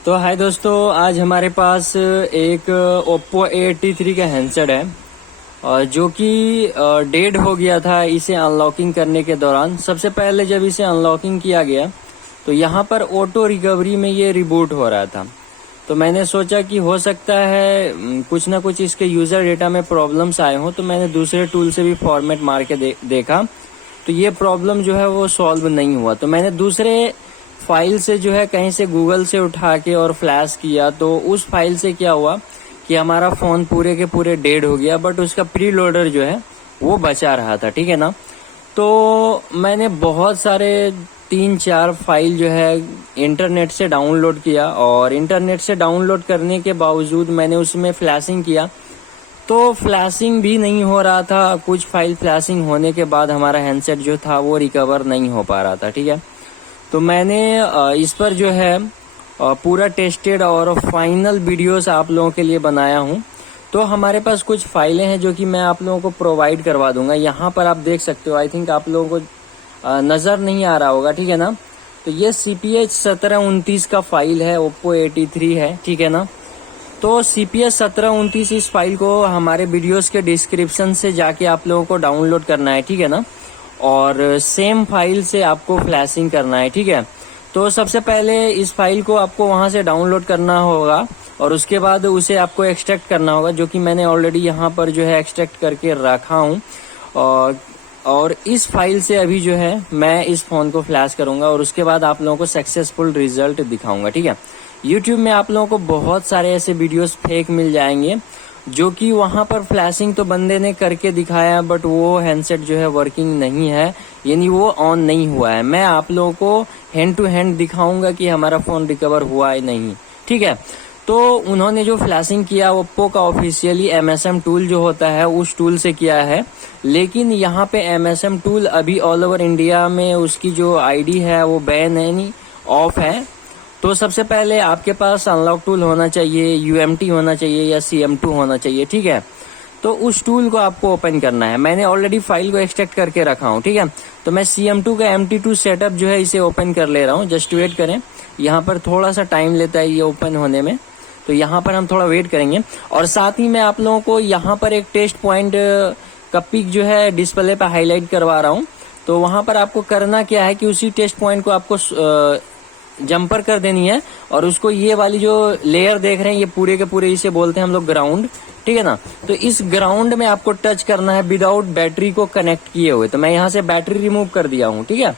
तो हाय दोस्तों, आज हमारे पास एक Oppo A83 का हैंडसेट है और जो कि डेड हो गया था इसे अनलॉकिंग करने के दौरान। सबसे पहले जब इसे अनलॉकिंग किया गया तो यहाँ पर ऑटो रिकवरी में ये रिबूट हो रहा था। तो मैंने सोचा कि हो सकता है कुछ ना कुछ इसके यूज़र डेटा में प्रॉब्लम्स आए हों, तो मैंने दूसरे टूल से भी फॉर्मेट मार के देखा तो ये प्रॉब्लम जो है वो सॉल्व नहीं हुआ। तो मैंने दूसरे फाइल से जो है कहीं से गूगल से उठा के और फ्लैश किया, तो उस फाइल से क्या हुआ कि हमारा फ़ोन पूरे के पूरे डेड हो गया, बट उसका प्री लोडर जो है वो बचा रहा था। ठीक है ना। तो मैंने बहुत सारे 3-4 फाइल जो है इंटरनेट से डाउनलोड किया और इंटरनेट से डाउनलोड करने के बावजूद मैंने उसमें फ्लैशिंग किया तो फ्लैशिंग भी नहीं हो रहा था। कुछ फाइल फ्लैशिंग होने के बाद हमारा हैंडसेट जो था वो रिकवर नहीं हो पा रहा था। ठीक है। तो मैंने इस पर जो है पूरा टेस्टेड और फाइनल वीडियोस आप लोगों के लिए बनाया हूँ। तो हमारे पास कुछ फाइलें हैं जो कि मैं आप लोगों को प्रोवाइड करवा दूंगा। यहाँ पर आप देख सकते हो, आई थिंक आप लोगों को नज़र नहीं आ रहा होगा। ठीक है ना। तो ये CPH 1729 का फाइल है, Oppo A83 है। ठीक है ना। तो CPH 1729 इस फाइल को हमारे वीडियोस के डिस्क्रिप्शन से जाके आप लोगों को डाउनलोड करना है। ठीक है ना। और सेम फाइल से आपको फ्लैशिंग करना है। ठीक है। तो सबसे पहले इस फाइल को आपको वहां से डाउनलोड करना होगा और उसके बाद उसे आपको एक्सट्रैक्ट करना होगा, जो कि मैंने ऑलरेडी यहाँ पर जो है एक्सट्रैक्ट करके रखा हूँ। और इस फाइल से अभी जो है मैं इस फोन को फ्लैश करूंगा और उसके बाद आप लोगों को सक्सेसफुल रिजल्ट दिखाऊंगा। ठीक है। यूट्यूब में आप लोगों को बहुत सारे ऐसे वीडियोस फेक मिल जाएंगे जो कि वहां पर फ्लैशिंग तो बंदे ने करके दिखाया, बट वो हैंडसेट जो है वर्किंग नहीं है, यानी वो ऑन नहीं हुआ है। मैं आप लोगों को हैंड टू हैंड दिखाऊंगा कि हमारा फोन रिकवर हुआ है नहीं। ठीक है। तो उन्होंने जो फ्लैशिंग किया ओप्पो का ऑफिशियली MSM टूल जो होता है उस टूल से किया है, लेकिन यहाँ पे MSM टूल अभी ऑल ओवर इंडिया में उसकी जो ID है वो बैन है, नहीं ऑफ है। तो सबसे पहले आपके पास अनलॉक टूल होना चाहिए, UMT होना चाहिए या CM2 होना चाहिए। ठीक है। तो उस टूल को आपको ओपन करना है। मैंने ऑलरेडी फाइल को एक्सट्रैक्ट करके रखा हूँ। ठीक है। तो मैं CM2 का MT2 सेटअप जो है इसे ओपन कर ले रहा हूँ। जस्ट वेट करें, यहाँ पर थोड़ा सा टाइम लेता है ये ओपन होने में, तो यहाँ पर हम थोड़ा वेट करेंगे। और साथ ही मैं आप लोगों को यहाँ पर एक टेस्ट पॉइंट का पिक जो है डिस्प्ले पे हाईलाइट करवा रहा हूँ। तो वहां पर आपको करना क्या है कि उसी टेस्ट पॉइंट को आपको जंपर कर देनी है और उसको ये वाली जो लेयर देख रहे हैं ये पूरे के पूरे इसे बोलते हैं हम लोग ग्राउंड। ठीक है ना। तो इस ग्राउंड में आपको टच करना है विदाउट बैटरी को कनेक्ट किए हुए। तो मैं यहाँ से बैटरी रिमूव कर दिया हूँ। ठीक है।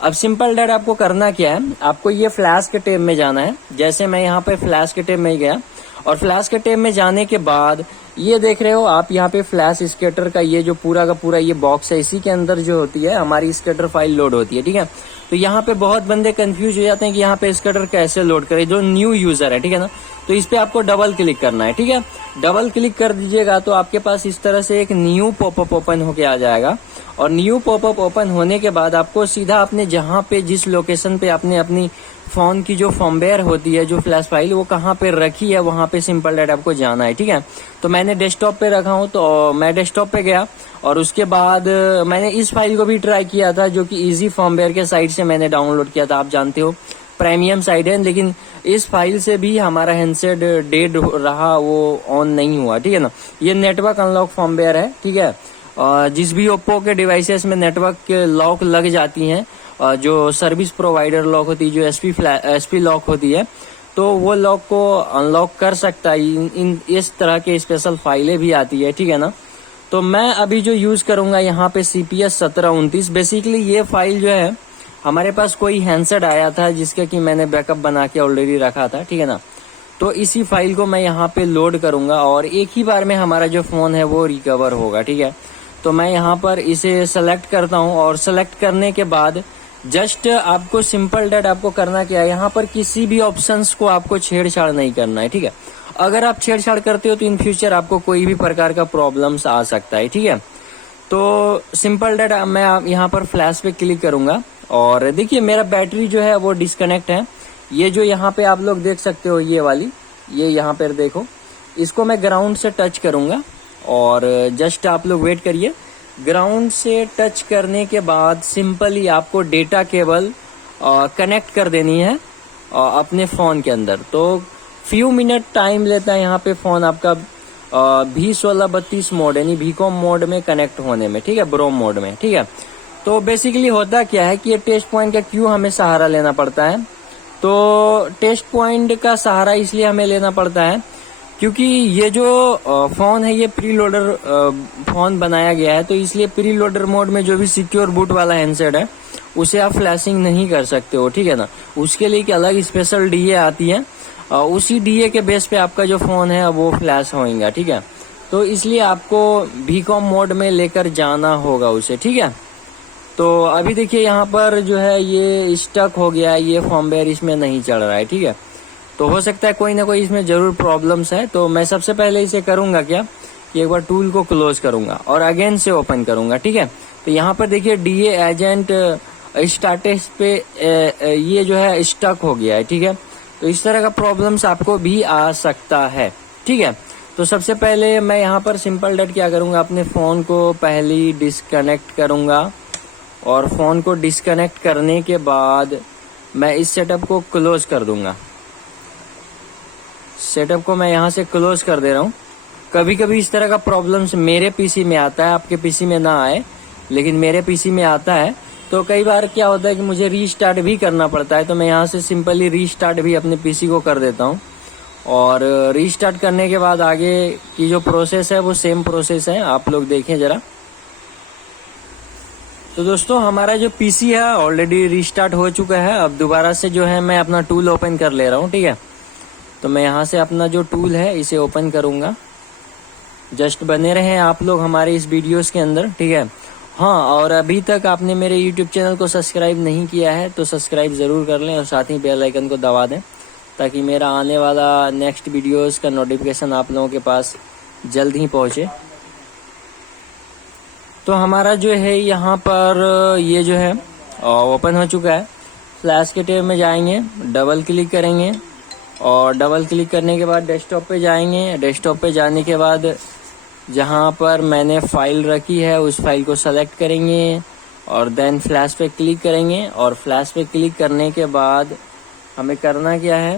अब सिंपल डैट आपको करना क्या है, आपको ये फ्लैश के टैब में जाना है। जैसे मैं यहाँ पे फ्लैश के टैब में गया और फ्लैश के टैब में जाने के बाद ये देख रहे हो आप यहाँ पे फ्लैश स्केटर का ये जो पूरा का पूरा ये बॉक्स है, इसी के अंदर जो होती है हमारी स्केटर फाइल लोड होती है। ठीक है। तो यहाँ पे बहुत बंदे कंफ्यूज हो जाते हैं कि यहाँ पे स्केटर कैसे लोड करे, जो न्यू यूजर है। ठीक है ना। तो इस पे आपको डबल क्लिक करना है। ठीक है। डबल क्लिक कर दीजिएगा तो आपके पास इस तरह से एक न्यू पॉपअप ओपन होके आ जाएगा और न्यू पॉपअप ओपन होने के बाद आपको सीधा अपने जहाँ पे जिस लोकेशन पे आपने अपनी फोन की जो फर्मवेयर होती है, जो फ्लैश फाइल वो कहाँ पे रखी है, वहां पे सिंपल डेट आपको जाना है। ठीक है। तो मैंने डेस्कटॉप पे रखा हूँ, तो मैं डेस्कटॉप पे गया और उसके बाद मैंने इस फाइल को भी ट्राई किया था जो कि इजी फर्मवेयर के साइट से मैंने डाउनलोड किया था। आप जानते हो प्रीमियम साइट है, लेकिन इस फाइल से भी हमारा हैंडसेट डेड रहा, वो ऑन नहीं हुआ। ठीक है ना। ये नेटवर्क अनलॉक फर्मवेयर है। ठीक है। जिस भी ओप्पो के डिवाइसेस में नेटवर्क के लॉक लग जाती हैं, जो सर्विस प्रोवाइडर लॉक होती है, जो SP लॉक होती है, तो वो लॉक को अनलॉक कर सकता है। इस तरह के स्पेशल फाइलें भी आती है। ठीक है ना। तो मैं अभी जो यूज करूंगा यहाँ पे CPH 1729, बेसिकली ये फाइल जो है हमारे पास कोई हैंडसेट आया था जिसका कि मैंने बैकअप बना के ऑलरेडी रखा था। ठीक है ना। तो इसी फाइल को मैं यहाँ पे लोड करूंगा और एक ही बार में हमारा जो फोन है वो रिकवर होगा। ठीक है। तो मैं यहाँ पर इसे सेलेक्ट करता हूँ और सेलेक्ट करने के बाद जस्ट आपको सिंपल डेट आपको करना क्या है, यहाँ पर किसी भी ऑप्शंस को आपको छेड़छाड़ नहीं करना है। ठीक है। अगर आप छेड़छाड़ करते हो तो इन फ्यूचर आपको कोई भी प्रकार का प्रॉब्लम्स आ सकता है। ठीक है। तो सिंपल डेट मैं यहाँ पर फ्लैश पे क्लिक करूंगा और देखिए मेरा बैटरी जो है वो डिस्कनेक्ट है। ये जो यहाँ पे आप लोग देख सकते हो ये वाली, ये यहाँ पर देखो, इसको मैं ग्राउंड से टच करूंगा और जस्ट आप लोग वेट करिए। ग्राउंड से टच करने के बाद सिंपली आपको डेटा केबल कनेक्ट कर देनी है अपने फ़ोन के अंदर। तो फ्यू मिनट टाइम लेता है यहाँ पे फ़ोन आपका V1632 मोड यानी VCOM मोड में कनेक्ट होने में, ठीक है, ब्रोम मोड में, ठीक है। तो बेसिकली होता क्या है कि ये टेस्ट पॉइंट का क्यों हमें सहारा लेना पड़ता है, तो टेस्ट पॉइंट का सहारा इसलिए हमें लेना पड़ता है क्योंकि ये जो फ़ोन है ये प्री लोडर फ़ोन बनाया गया है, तो इसलिए प्री लोडर मोड में जो भी सिक्योर बूट वाला हैंडसेट है उसे आप फ्लैशिंग नहीं कर सकते हो, ठीक है ना। उसके लिए एक अलग स्पेशल डीए आती है, उसी डीए के बेस पे आपका जो फ़ोन है वो फ्लैश होगा, ठीक है। तो इसलिए आपको VCOM मोड में लेकर जाना होगा उसे, ठीक है। तो अभी देखिए यहाँ पर जो है ये स्टक हो गया है, ये फॉर्मवेयर इसमें नहीं चल रहा है, ठीक है। तो हो सकता है कोई ना कोई इसमें जरूर प्रॉब्लम्स है। तो मैं सबसे पहले इसे करूंगा क्या कि एक बार टूल को क्लोज करूंगा और अगेन से ओपन करूंगा, ठीक है। तो यहाँ पर देखिए डीए एजेंट स्टाटस पे ये जो है स्टक हो गया है, ठीक है। तो इस तरह का प्रॉब्लम्स आपको भी आ सकता है, ठीक है। तो सबसे पहले मैं यहाँ पर सिंपल डट क्या करूंगा, अपने फ़ोन को पहले डिस्कनेक्ट करूंगा और फ़ोन को डिस्कनेक्ट करने के बाद मैं इस सेटअप को क्लोज कर दूंगा। सेटअप को मैं यहाँ से क्लोज कर दे रहा हूँ। कभी कभी इस तरह का प्रॉब्लम्स मेरे पीसी में आता है, आपके पीसी में ना आए, लेकिन मेरे पीसी में आता है। तो कई बार क्या होता है कि मुझे रीस्टार्ट भी करना पड़ता है, तो मैं यहाँ से सिंपली रीस्टार्ट भी अपने पीसी को कर देता हूँ और रीस्टार्ट करने के बाद आगे की जो प्रोसेस है वो सेम प्रोसेस है, आप लोग देखें जरा। तो दोस्तों हमारा जो पीसी है ऑलरेडी रीस्टार्ट हो चुका है। अब दोबारा से जो है मैं अपना टूल ओपन कर ले रहा हूँ, ठीक है। तो मैं यहाँ से अपना जो टूल है इसे ओपन करूँगा। जस्ट बने रहें आप लोग हमारे इस वीडियोस के अंदर, ठीक है। हाँ, और अभी तक आपने मेरे YouTube चैनल को सब्सक्राइब नहीं किया है तो सब्सक्राइब ज़रूर कर लें और साथ ही बेल आइकन को दबा दें ताकि मेरा आने वाला नेक्स्ट वीडियोस का नोटिफिकेशन आप लोगों के पास जल्द ही पहुँचे। तो हमारा जो है यहाँ पर ये जो है ओपन हो चुका है। फ्लैश के टैब में जाएंगे, डबल क्लिक करेंगे और डबल क्लिक करने के बाद डेस्कटॉप पे जाएंगे। डेस्कटॉप पे जाने के बाद जहाँ पर मैंने फाइल रखी है उस फाइल को सेलेक्ट करेंगे और देन फ्लैश पे क्लिक करेंगे और फ्लैश पे क्लिक करने के बाद हमें करना क्या है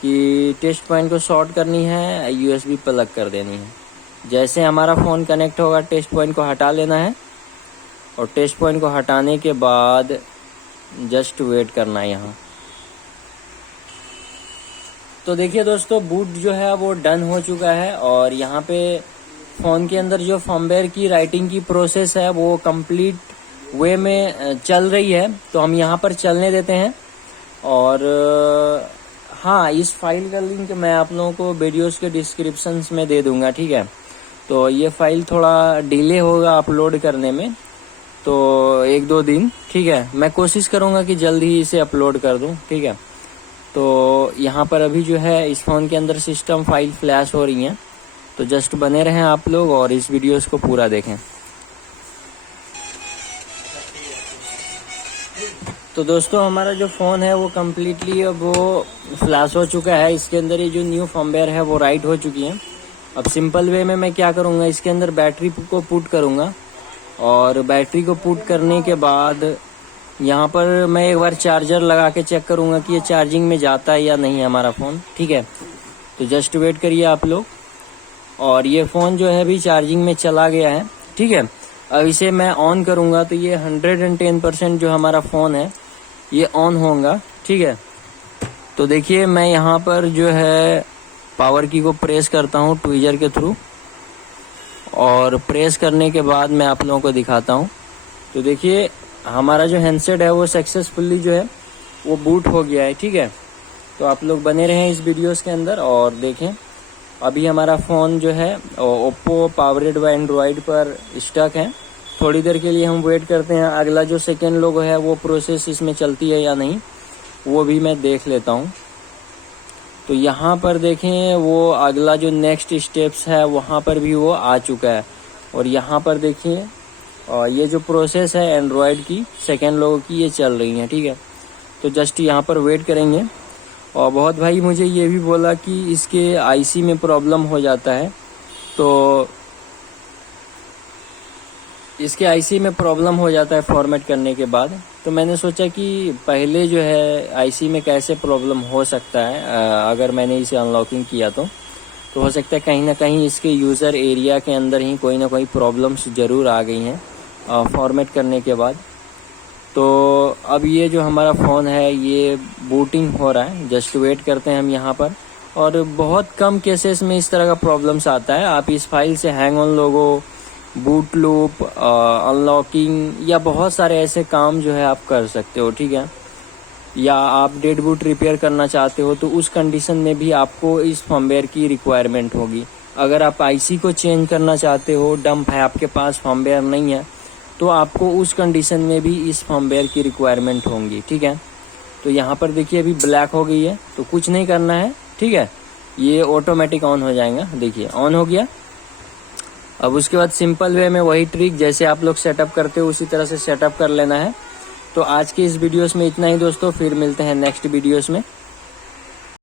कि टेस्ट पॉइंट को शॉर्ट करनी है, USB प्लग कर देनी है। जैसे हमारा फ़ोन कनेक्ट होगा टेस्ट पॉइंट को हटा लेना है और टेस्ट पॉइंट को हटाने के बाद जस्ट वेट करना है यहाँ। तो देखिए दोस्तों बूट जो है वो डन हो चुका है और यहाँ पे फ़ोन के अंदर जो फर्मवेयर की राइटिंग की प्रोसेस है वो कंप्लीट वे में चल रही है। तो हम यहाँ पर चलने देते हैं और हाँ, इस फाइल का लिंक मैं आप लोगों को वीडियोस के डिस्क्रिप्शन में दे दूंगा, ठीक है। तो ये फाइल थोड़ा डिले होगा अपलोड करने में, तो 1-2 दिन, ठीक है। मैं कोशिश करूँगा कि जल्द ही इसे अपलोड कर दूँ, ठीक है। तो यहाँ पर अभी जो है इस फ़ोन के अंदर सिस्टम फाइल फ्लैश हो रही हैं, तो जस्ट बने रहें आप लोग और इस वीडियोस को पूरा देखें। तो दोस्तों हमारा जो फ़ोन है वो कम्प्लीटली अब वो फ्लैश हो चुका है। इसके अंदर ये जो न्यू फर्मवेयर है वो राइट हो चुकी है। अब सिंपल वे में मैं क्या करूँगा, इसके अंदर बैटरी को पुट करूँगा और बैटरी को पुट करने के बाद यहाँ पर मैं एक बार चार्जर लगा के चेक करूँगा कि ये चार्जिंग में जाता है या नहीं हमारा फ़ोन, ठीक है। तो जस्ट वेट करिए आप लोग और ये फ़ोन जो है अभी चार्जिंग में चला गया है, ठीक है। अब इसे मैं ऑन करूँगा तो ये 110% जो हमारा फ़ोन है ये ऑन होगा, ठीक है। तो देखिए मैं यहाँ पर जो है पावर की को प्रेस करता हूँ ट्विजर के थ्रू और प्रेस करने के बाद मैं आप लोगों को दिखाता हूँ। तो देखिए हमारा जो हैंडसेट है वो सक्सेसफुली जो है वो बूट हो गया है, ठीक है। तो आप लोग बने रहें इस वीडियोस के अंदर और देखें। अभी हमारा फ़ोन जो है ओप्पो पावरेड बाय एंड्रॉयड पर स्टक है। थोड़ी देर के लिए हम वेट करते हैं, अगला जो सेकेंड लोगो है वो प्रोसेस इसमें चलती है या नहीं वो भी मैं देख लेता हूँ। तो यहाँ पर देखें वो अगला जो नेक्स्ट स्टेप्स है वहाँ पर भी वो आ चुका है और यहाँ पर देखिए ये जो प्रोसेस है एंड्रॉयड की सेकेंड लोगो की ये चल रही है, ठीक है। तो जस्ट यहाँ पर वेट करेंगे। और बहुत भाई मुझे ये भी बोला कि इसके आईसी में प्रॉब्लम हो जाता है, तो इसके आईसी में प्रॉब्लम हो जाता है फॉर्मेट करने के बाद। तो तो मैंने सोचा कि पहले जो है आईसी में कैसे प्रॉब्लम हो सकता है, अगर मैंने इसे अनलॉकिंग किया तो हो सकता है कहीं ना कहीं इसके यूज़र एरिया के अंदर ही कोई ना कोई प्रॉब्लम्स ज़रूर आ गई हैं फॉर्मेट करने के बाद। तो अब ये जो हमारा फ़ोन है ये बूटिंग हो रहा है, जस्ट वेट करते हैं हम यहाँ पर। और बहुत कम केसेस में इस तरह का प्रॉब्लम्स आता है। आप इस फाइल से hang on logo, boot loop, unlocking या बहुत सारे ऐसे काम जो है आप कर सकते हो, ठीक है। या आप डेड बूट रिपेयर करना चाहते हो तो उस कंडीशन में भी आपको इस फर्मवेयर की रिक्वायरमेंट होगी। अगर आप आईसी को चेंज करना चाहते हो, डंप है आपके पास, फर्मवेयर नहीं है, तो आपको उस कंडीशन में भी इस फर्मवेयर की रिक्वायरमेंट होंगी, ठीक है। तो यहाँ पर देखिए अभी ब्लैक हो गई है, तो कुछ नहीं करना है, ठीक है। ये ऑटोमेटिक ऑन हो जाएगा, देखिए ऑन हो गया। अब उसके बाद सिंपल वे में वही ट्रिक जैसे आप लोग सेटअप करते हो उसी तरह से सेटअप कर लेना है। तो आज के इस वीडियोस में इतना ही दोस्तों, फिर मिलते हैं नेक्स्ट वीडियोस में।